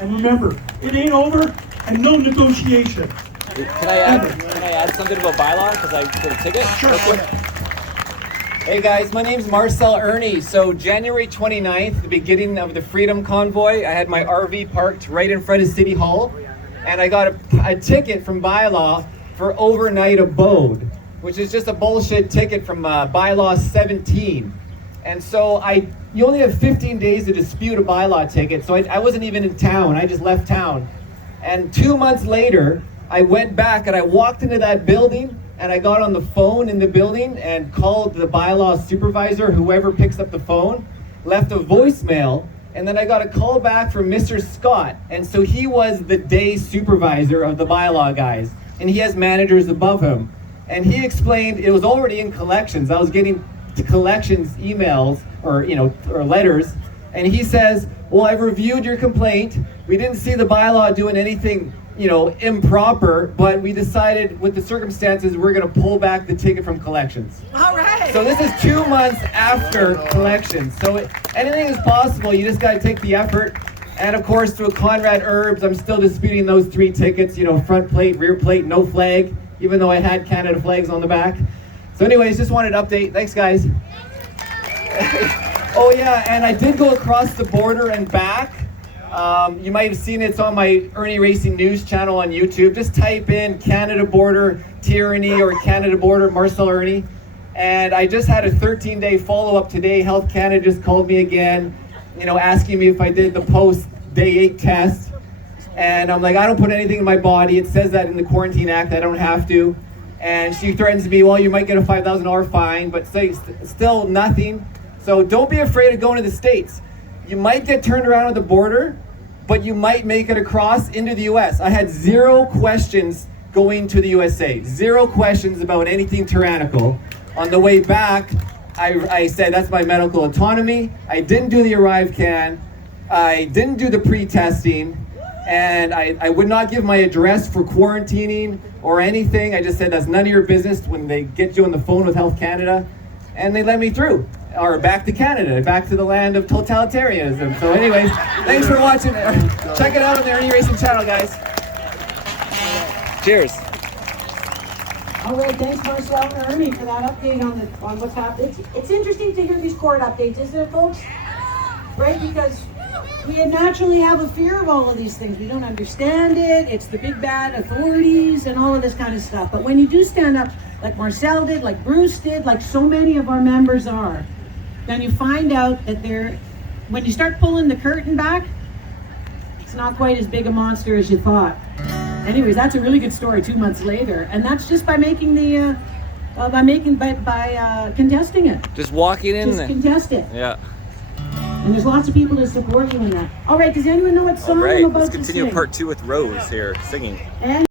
And remember, it ain't over and no negotiation. Can I add something about Bylaw because I put a ticket? Sure. Real quick. Hey guys, my name's Marcel Irnie. So January 29th, the beginning of the Freedom Convoy, I had my RV parked right in front of City Hall, and I got a ticket from Bylaw for overnight abode, which is just a bullshit ticket from Bylaw 17. And so you only have 15 days to dispute a Bylaw ticket, so I wasn't even in town, I just left town. And 2 months later, I went back and I walked into that building and I got on the phone in the building and called the Bylaw supervisor, whoever picks up the phone, left a voicemail, and then I got a call back from Mr. Scott. And so he was the day supervisor of the Bylaw guys, and he has managers above him. And he explained it was already in collections. I was getting to collections emails or letters, and he says, well, I've reviewed your complaint. We didn't see the Bylaw doing anything improper, but we decided with the circumstances we're going to pull back the ticket from collections. All right. So this is 2 months after collections. So anything is possible. You just got to take the effort. And of course, to a Conrad Erbes, I'm still disputing those 3 tickets. Front plate, rear plate, no flag, even though I had Canada flags on the back. So anyways, just wanted to update. Thanks, guys. Oh yeah, and I did go across the border and back. You might have seen it's on my IrnieracingNews channel on YouTube. Just type in Canada border tyranny or Canada border Marcel Irnie. And I just had a 13-day follow-up today. Health Canada just called me again, asking me if I did the post day 8 test. And I'm like, I don't put anything in my body. It says that in the Quarantine Act, I don't have to. And she threatens me, well, you might get a $5,000 fine, but still nothing. So don't be afraid of going to the States. You might get turned around at the border, but you might make it across into the US. I had 0 questions going to the USA. 0 questions about anything tyrannical. On the way back, I said that's my medical autonomy. I didn't do the arrivecan. I didn't do the pre-testing. And I would not give my address for quarantining or anything. I just said that's none of your business when they get you on the phone with Health Canada. And they let me through. Or back to Canada, back to the land of totalitarianism. So anyways, thanks for watching. Check it out on the Irnieracing channel, guys. Cheers. All right, thanks Marcel Irnie for that update on what's happening. It's interesting to hear these court updates, isn't it, folks? Right, because we naturally have a fear of all of these things. We don't understand it. It's the big bad authorities and all of this kind of stuff. But when you do stand up, like Marcel did, like Bruce did, like so many of our members are, then you find out that when you start pulling the curtain back, it's not quite as big a monster as you thought. Anyways, that's a really good story 2 months later, and that's just by making the by contesting it. Just walking in. Just contest it. Yeah. And there's lots of people to support you in that. All right, does anyone know what song I'm about to sing? Let's continue part 2 with Rose here singing. And